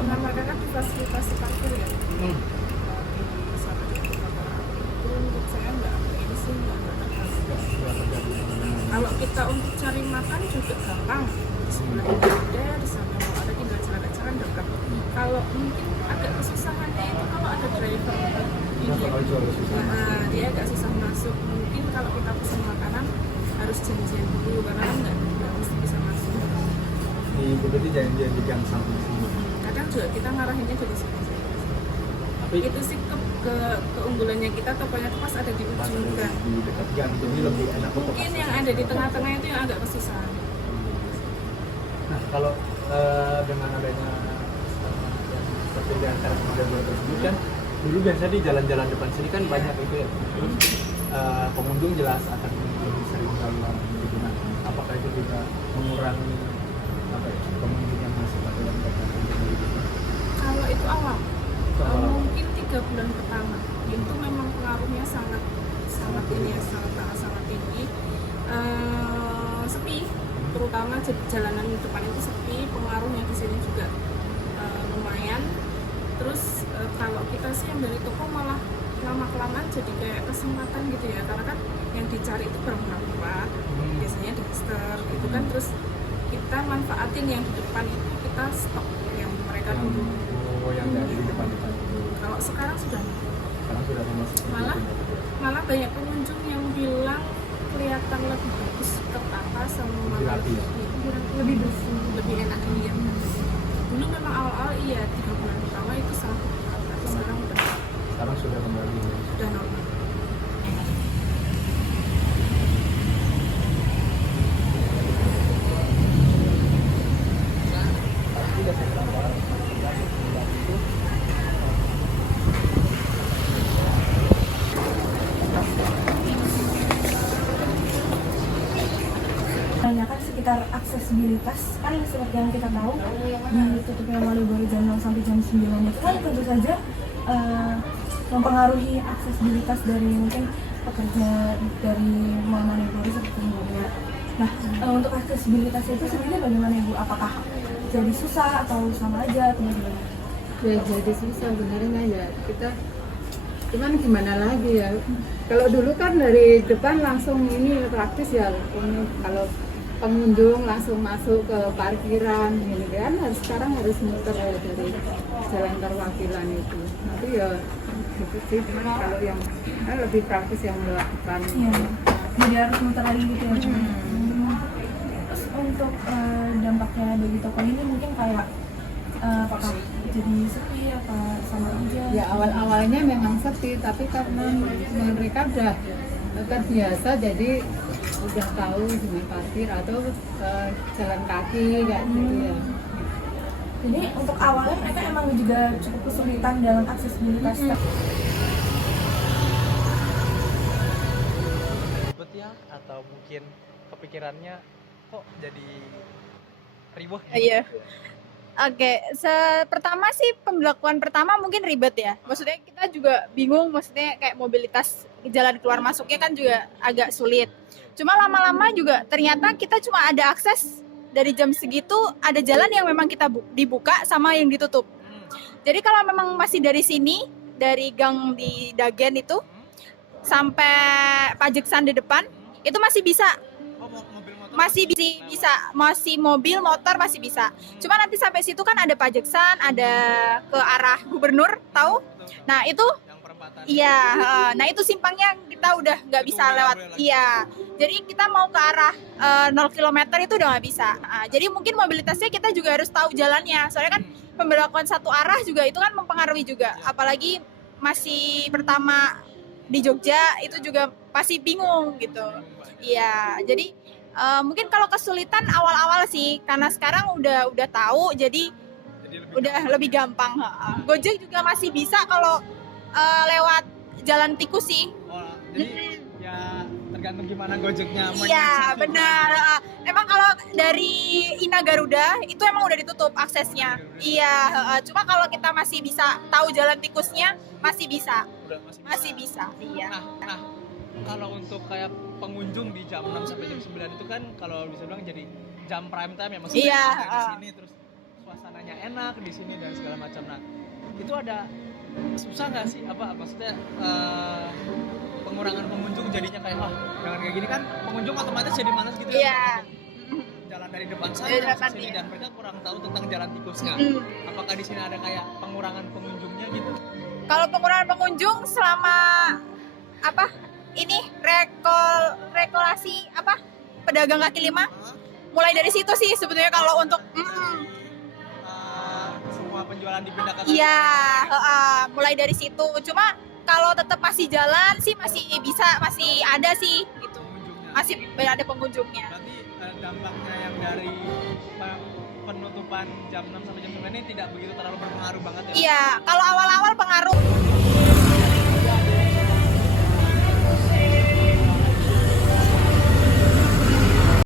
Karena mereka kan difasilitasi parkir ya. Di sana di beberapa itu menurut saya nggak ini sih nggak terganggu. Kalau kita untuk cari makan juga gampang. Di sebelah ini ada, di sana mau ada, tinggal jalan-jalan dekat. Kalau mungkin agak kesusahannya itu kalau ada driver ini ya. Nah, dia agak susah masuk. Mungkin kalau kita pesan makanan harus janjian dulu karena kan nggak mesti bisa masuk. Berarti jangan-jangan di gang samping sini. Kadang juga kita ngarahinnya dari sini. Tapi Itu sih keunggulannya kita, tokonya itu pas ada di ujung gang. di dekat gang, jadi lebih enak untuk Mungkin yang ada di tengah-tengah itu yang agak kesusahan. Nah, kalau dengan adanya yang seperti antara kemudian dua tersebut kan, dulu biasanya di jalan-jalan depan sini kan banyak itu ya. Terus pengunjung jelas akan lebih sering jalan gitu. Nah, apakah itu juga mengurangi apa ya, pengunjung yang masuk atau yang datang gitu? Kalau itu awal, Awal. mungkin 3 bulan pertama itu memang pengaruhnya sangat ini ya, sangat tinggi. Sepi, terutama jalanan depan itu sepi, pengaruhnya di sini juga lumayan. Terus kalau kita sih yang dari toko malah lama-kelamaan jadi kayak kesempatan gitu ya, karena kan yang dicari itu barang-barang murah, biasanya Dexter gitu kan. Terus kita manfaatin yang di depan itu, kita stok yang mereka dulu. Yang dari di depan-depan. Kalau sekarang sudah Masuk malah banyak pengunjung yang bilang kelihatan lebih bagus, tertata sama Lebih rapi ya? lebih bersih, lebih enak dilihat. Dulu memang awal-awal iya 3 bulan pertama itu sangat kurang, tapi sekarang sudah kembali. sudah normal. Menanyakan sekitar aksesibilitas, kan seperti yang kita tahu ditutupnya Malioboro jam 6 sampai jam 9 itu kan tentu saja mempengaruhi aksesibilitas dari mungkin pekerja dari Mall Malioboro seperti Ibu. Nah, untuk aksesibilitas itu sendiri bagaimana Ibu? Apakah jadi susah atau sama aja atau bagaimana? Ya jadi susah sebenarnya ya, kita cuman gimana lagi ya. Kalau dulu kan dari depan langsung ini praktis ya, ini kalau pengunjung langsung masuk ke parkiran gini kan, sekarang harus muter ya dari jalan perwakilan itu. Nanti ya gitu sih, kalau yang lebih praktis yang melakukan. Iya, jadi harus muter lagi gitu ya. Terus untuk dampaknya bagi toko ini mungkin kayak apakah jadi sepi apa sama aja? Ya awal-awalnya memang sepi, tapi karena mereka udah terbiasa jadi udah tahu gimana parkir atau jalan kaki kayak gitu ya. Jadi untuk awalnya mereka emang juga cukup kesulitan dalam aksesibilitas. Ribet ya, atau mungkin kepikirannya kok jadi riweh gitu. Iya. Oke, pertama sih pembelakuan pertama mungkin ribet ya. Maksudnya kita juga bingung, maksudnya kayak mobilitas jalan keluar masuknya kan juga agak sulit. Cuma lama-lama juga ternyata kita cuma ada akses dari jam segitu, ada jalan yang memang kita dibuka sama yang ditutup. Jadi kalau memang masih dari sini, dari gang di Dagen itu sampai Pajeksan di depan, itu masih bisa. Masih mobil motor masih bisa. Cuma nanti sampai situ kan ada Pajeksan, ada ke arah Gubernur, tahu? Nah itu iya, nah itu simpangnya kita udah nggak bisa lewat. Iya, jadi kita mau ke arah 0 km itu udah nggak bisa. Jadi mungkin mobilitasnya kita juga harus tahu jalannya. Soalnya kan pemberlakuan satu arah juga itu kan mempengaruhi juga. Apalagi masih pertama di Jogja itu juga pasti bingung gitu. Iya, jadi mungkin kalau kesulitan awal-awal sih, karena sekarang udah tahu, jadi udah lebih gampang. Gojek juga masih bisa kalau lewat jalan tikus sih. Oh, jadi ya tergantung gimana Gojeknya. Iya benar. Emang kalau dari Ina Garuda itu emang udah ditutup aksesnya. Iya. Cuma kalau kita masih bisa tahu jalan tikusnya masih bisa. Masih bisa. Iya. Nah, kalau untuk kayak pengunjung di jam 6 sampai jam 9 itu kan kalau bisa bilang jadi jam prime time ya, maksudnya Iya, sampai di sini terus suasananya enak di sini dan segala macam. Nah, itu ada susah nggak sih maksudnya pengurangan pengunjung jadinya kayak dengan kayak gini kan pengunjung otomatis jadi malas gitu Iya. jalan dari depan sana Dari ke depan, sini iya. dan mereka kurang tahu tentang jalan tikusnya. Apakah di sini ada kayak pengurangan pengunjungnya gitu? Kalau pengurangan pengunjung selama ini regulasi pedagang kaki lima, mulai dari situ sih sebetulnya kalau untuk Semua penjualan dipindahkan. iya, mulai dari situ. Cuma kalau tetap masih jalan sih masih ada sih gitu. Pengunjungnya. Masih ada pengunjungnya. Berarti dampaknya yang dari penutupan jam 6 sampai jam 9 ini tidak begitu terlalu berpengaruh banget ya? Iya, kalau awal-awal